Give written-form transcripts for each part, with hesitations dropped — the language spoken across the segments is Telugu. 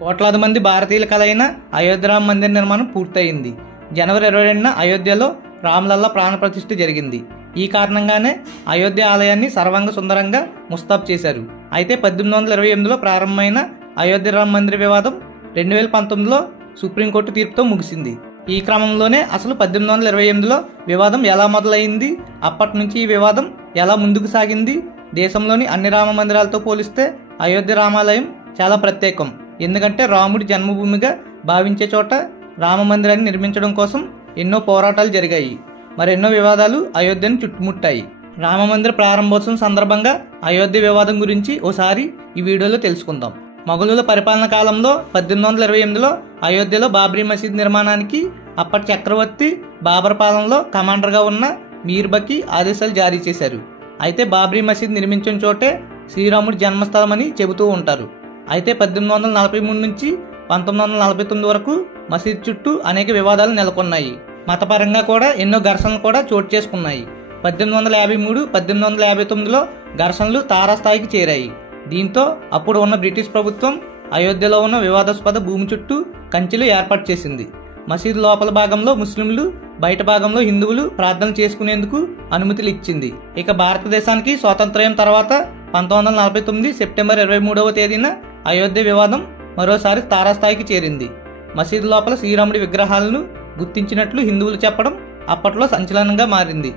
కోట్లాది మంది భారతీయుల కలయిన అయోధ్య రామ మందిర నిర్మాణం పూర్తయింది. జనవరి 22న అయోధ్యలో రామ్లల్లా ప్రాణ ప్రతిష్ఠ జరిగింది. ఈ కారణంగానే అయోధ్య ఆలయాన్ని సర్వాంగ సుందరంగా ముస్తాబు చేశారు. అయితే 1828లో ప్రారంభమైన అయోధ్య రామ మందిర వివాదం 2019లో సుప్రీంకోర్టు తీర్పుతో ముగిసింది. ఈ క్రమంలోనే అసలు 1828లో వివాదం ఎలా మొదలైంది, అప్పటి నుంచి ఈ వివాదం ఎలా ముందుకు సాగింది, దేశంలోని అన్ని రామ మందిరాలతో పోలిస్తే అయోధ్య రామాలయం చాలా ప్రత్యేకం. ఎందుకంటే రాముడి జన్మభూమిగా భావించే చోట రామ మందిరాన్ని నిర్మించడం కోసం ఎన్నో పోరాటాలు జరిగాయి. మరెన్నో వివాదాలు అయోధ్యను చుట్టుముట్టాయి. రామమందిర ప్రారంభోత్సవం సందర్భంగా అయోధ్య వివాదం గురించి ఓసారి ఈ వీడియోలో తెలుసుకుందాం. మొఘలుల పరిపాలన కాలంలో 1828లో అయోధ్యలో బాబ్రీ మసీద్ నిర్మాణానికి అప్పటి చక్రవర్తి బాబర్ పాలనలో కమాండర్గా ఉన్న మీర్బకి ఆదేశాలు జారీ చేశారు. అయితే బాబ్రీ మసీద్ నిర్మించిన చోటే శ్రీరాముడి జన్మస్థలమని చెబుతూ ఉంటారు. అయితే 1843 నుంచి 1949 వరకు మసీద్ చుట్టూ అనేక వివాదాలు నెలకొన్నాయి. మతపరంగా కూడా ఎన్నో ఘర్షణలు కూడా చోటు చేసుకున్నాయి. 1853, 1859లో ఘర్షణలు తారాస్థాయికి చేరాయి. దీంతో అప్పుడు ఉన్న బ్రిటిష్ ప్రభుత్వం అయోధ్యలో ఉన్న వివాదాస్పద భూమి చుట్టూ కంచెలు ఏర్పాటు చేసింది. మసీదు లోపల భాగంలో ముస్లింలు, బయట భాగంలో హిందువులు ప్రార్థన చేసుకునేందుకు అనుమతులు ఇచ్చింది. ఇక భారతదేశానికి స్వాతంత్ర్యం తర్వాత 1949 సెప్టెంబర్ 23వ తేదీన అయోధ్య వివాదం మరోసారి తారాస్థాయికి చేరింది. మసీదు లోపల శ్రీరాముడి విగ్రహాలను గుర్తించినట్లు హిందువులు చెప్పడం అప్పట్లో సంచలనంగా మారింది.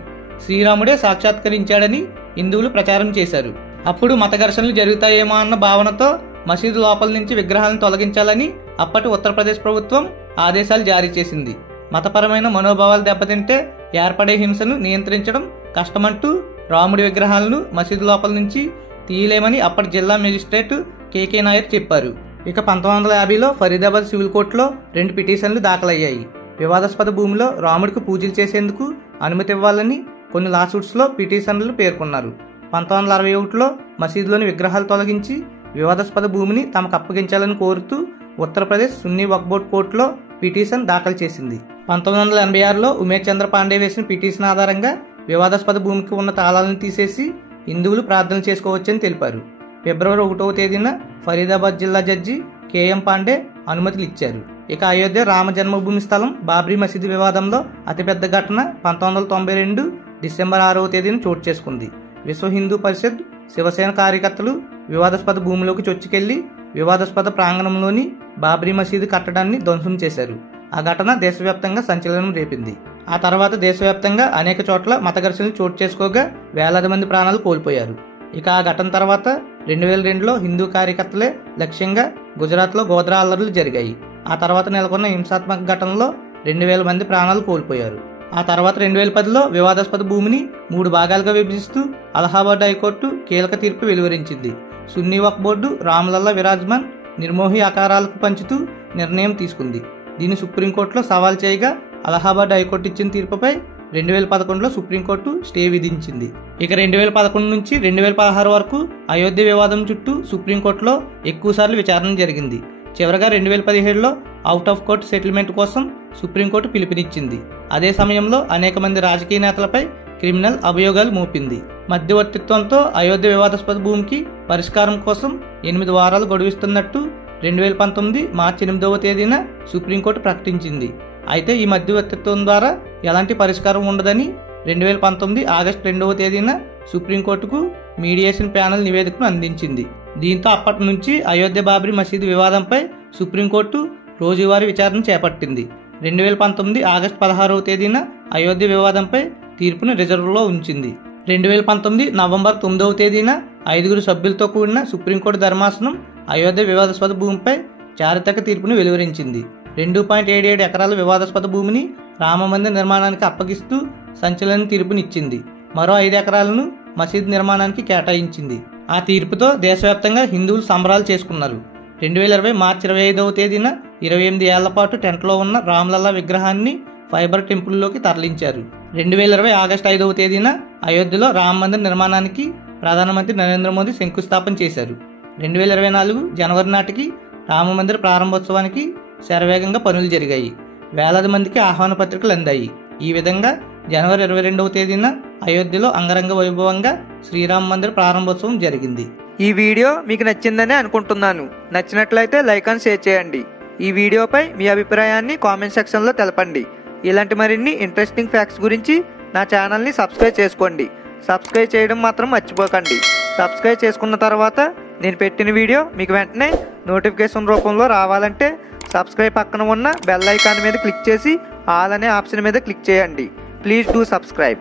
శ్రీరాముడే సాక్షాత్కరించాడని హిందువులు ప్రచారం చేశారు. అప్పుడు మత ఘర్షణలు జరుగుతాయేమో అన్న భావనతో మసీదు లోపల నుంచి విగ్రహాలను తొలగించాలని అప్పటి ఉత్తరప్రదేశ్ ప్రభుత్వం ఆదేశాలు జారీ చేసింది. మతపరమైన మనోభావాలు దెబ్బతింటే ఏర్పడే హింసను నియంత్రించడం కష్టమంటూ రాముడి విగ్రహాలను మసీదు లోపల నుంచి తీయలేమని అప్పటి జిల్లా మెజిస్ట్రేట్ కేకే నాయర్ చెప్పారు. ఇక 1950లో ఫరీదాబాద్ సివిల్ కోర్టులో 2 పిటిషన్లు దాఖలయ్యాయి. వివాదాస్పద భూమిలో రాముడికి పూజలు చేసేందుకు అనుమతి ఇవ్వాలని కొన్ని లాసూట్స్లో పిటిషన్లు పేర్కొన్నారు. 1961లో మసీదులోని విగ్రహాలు తొలగించి వివాదాస్పద భూమిని తమకు అప్పగించాలని కోరుతూ ఉత్తరప్రదేశ్ సున్నీ వక్ఫ్ బోర్డు కోర్టులో పిటిషన్ దాఖలు చేసింది. 1986లో ఉమేష్ చంద్ర పాండే వేసిన పిటిషన్ ఆధారంగా వివాదాస్పద భూమికి ఉన్న తాళాలను తీసేసి హిందువులు ప్రార్థన చేసుకోవచ్చని తెలిపారు. ఫిబ్రవరి 1వ తేదీన ఫరీదాబాద్ జిల్లా జడ్జి కేఎం పాండే అనుమతులు ఇచ్చారు. ఇక అయోధ్య రామ జన్మభూమి స్థలం బాబ్రీ మసీదు వివాదంలో అతిపెద్ద ఘటన 1992 డిసెంబర్ 6వ తేదీన చోటు చేసుకుంది. విశ్వ హిందూ పరిషత్, శివసేన కార్యకర్తలు వివాదాస్పద భూమిలోకి చొచ్చుకెళ్లి వివాదాస్పద ప్రాంగణంలోని బాబ్రీ మసీదు కట్టడాన్ని ధ్వంసం చేశారు. ఆ ఘటన దేశవ్యాప్తంగా సంచలనం రేపింది. ఆ తర్వాత దేశవ్యాప్తంగా అనేక చోట్ల మత ఘర్షణలు చోటు చేసుకోగా వేలాది మంది ప్రాణాలు కోల్పోయారు. ఇక ఆ ఘటన తర్వాత 2002లో హిందూ కార్యకర్తలే లక్ష్యంగా గుజరాత్లో గోద్రా అల్లర్లు జరిగాయి. ఆ తర్వాత నెలకొన్న హింసాత్మక ఘటనలో 2000 మంది ప్రాణాలు కోల్పోయారు. ఆ తర్వాత 2010లో వివాదాస్పద భూమిని 3 భాగాలుగా విభజిస్తూ అలహాబాద్ హైకోర్టు కీలక తీర్పు వెలువరించింది. సున్నీ వక్ఫ్ బోర్డు రామ్లల్లా విరాజ్మాన్ నిర్మోహి ఆకారాలకు పంచుతూ నిర్ణయం తీసుకుంది. దీన్ని సుప్రీంకోర్టులో సవాల్ చేయగా అలహాబాద్ హైకోర్టు ఇచ్చిన తీర్పుపై 2011లో సుప్రీంకోర్టు స్టే విధించింది. ఇక 2011 నుంచి 2016 వరకు అయోధ్య వివాదం చుట్టూ సుప్రీంకోర్టులో ఎక్కువసార్లు విచారణ జరిగింది. చివరగా 2017లో అవుట్ ఆఫ్ కోర్ట్ సెటిల్మెంట్ కోసం సుప్రీంకోర్టు పిలుపునిచ్చింది. అదే సమయంలో అనేక మంది రాజకీయ నేతలపై క్రిమినల్ అభియోగాలు మోపింది. మధ్యవర్తిత్వంతో అయోధ్య వివాదాస్పద భూమికి పరిష్కారం కోసం 8 వారాలు గడువిస్తున్నట్టు 2019 మార్చి 8వ తేదీన సుప్రీంకోర్టు ప్రకటించింది. అయితే ఈ మధ్యవర్తిత్వం ద్వారా ఎలాంటి పరిష్కారం ఉండదని 2019 ఆగస్టు 2వ తేదీన సుప్రీంకోర్టుకు మీడియేషన్ ప్యానెల్ నివేదికను అందించింది. దీంతో అప్పటి నుంచి అయోధ్య బాబ్రీ మసీదు వివాదంపై సుప్రీంకోర్టు రోజువారీ విచారణ చేపట్టింది. 2019 ఆగస్టు 16వ తేదీన అయోధ్య వివాదంపై తీర్పును రిజర్వ్లో ఉంచింది. 2019 నవంబర్ 9వ తేదీన 5 సభ్యులతో కూడిన సుప్రీంకోర్టు ధర్మాసనం అయోధ్య వివాదాస్పద భూమిపై చారిత్రక తీర్పును వెలువరించింది. 2.77 ఎకరాల వివాదాస్పద భూమిని రామమందిర నిర్మాణానికి అప్పగిస్తూ సంచలన తీర్పునిచ్చింది. మరో 5 ఎకరాలను మసీదు నిర్మాణానికి కేటాయించింది. ఆ తీర్పుతో దేశవ్యాప్తంగా హిందువులు సంబరాలు చేసుకున్నారు. 2020 మార్చి 25వ తేదీన 28 ఏళ్ల పాటు టెంట్లో ఉన్న రామ్లల్లా విగ్రహాన్ని ఫైబర్ టెంపుల్లోకి తరలించారు. 2020 ఆగస్టు 5వ తేదీన అయోధ్యలో రామ మందిర నిర్మాణానికి ప్రధానమంత్రి నరేంద్ర మోదీ శంకుస్థాపన చేశారు. 2024 జనవరి నాటికి రామ మందిర ప్రారంభోత్సవానికి శరవేగంగా పనులు జరిగాయి. వేలాది మందికి ఆహ్వాన పత్రికలు అందాయి. ఈ విధంగా జనవరి 22వ తేదీన అయోధ్యలో అంగరంగ వైభవంగా శ్రీరామ మందిర ప్రారంభోత్సవం జరిగింది. ఈ వీడియో మీకు నచ్చిందని అనుకుంటున్నాను. నచ్చినట్లయితే లైక్ అండ్ షేర్ చేయండి. ఈ వీడియోపై మీ అభిప్రాయాన్ని కామెంట్ సెక్షన్లో తెలపండి. ఇలాంటి మరిన్ని ఇంట్రెస్టింగ్ ఫ్యాక్ట్స్ గురించి నా ఛానల్ని సబ్స్క్రైబ్ చేసుకోండి. సబ్స్క్రైబ్ చేయడం మాత్రం మర్చిపోకండి. సబ్స్క్రైబ్ చేసుకున్న తర్వాత నేను పెట్టిన వీడియో మీకు వెంటనే నోటిఫికేషన్ రూపంలో రావాలంటే సబ్స్క్రైబ్ పక్కన ఉన్న బెల్ ఐకాన్ మీద క్లిక్ చేసి ఆల్ అనే ఆప్షన్ మీద క్లిక్ చేయండి. Please do subscribe.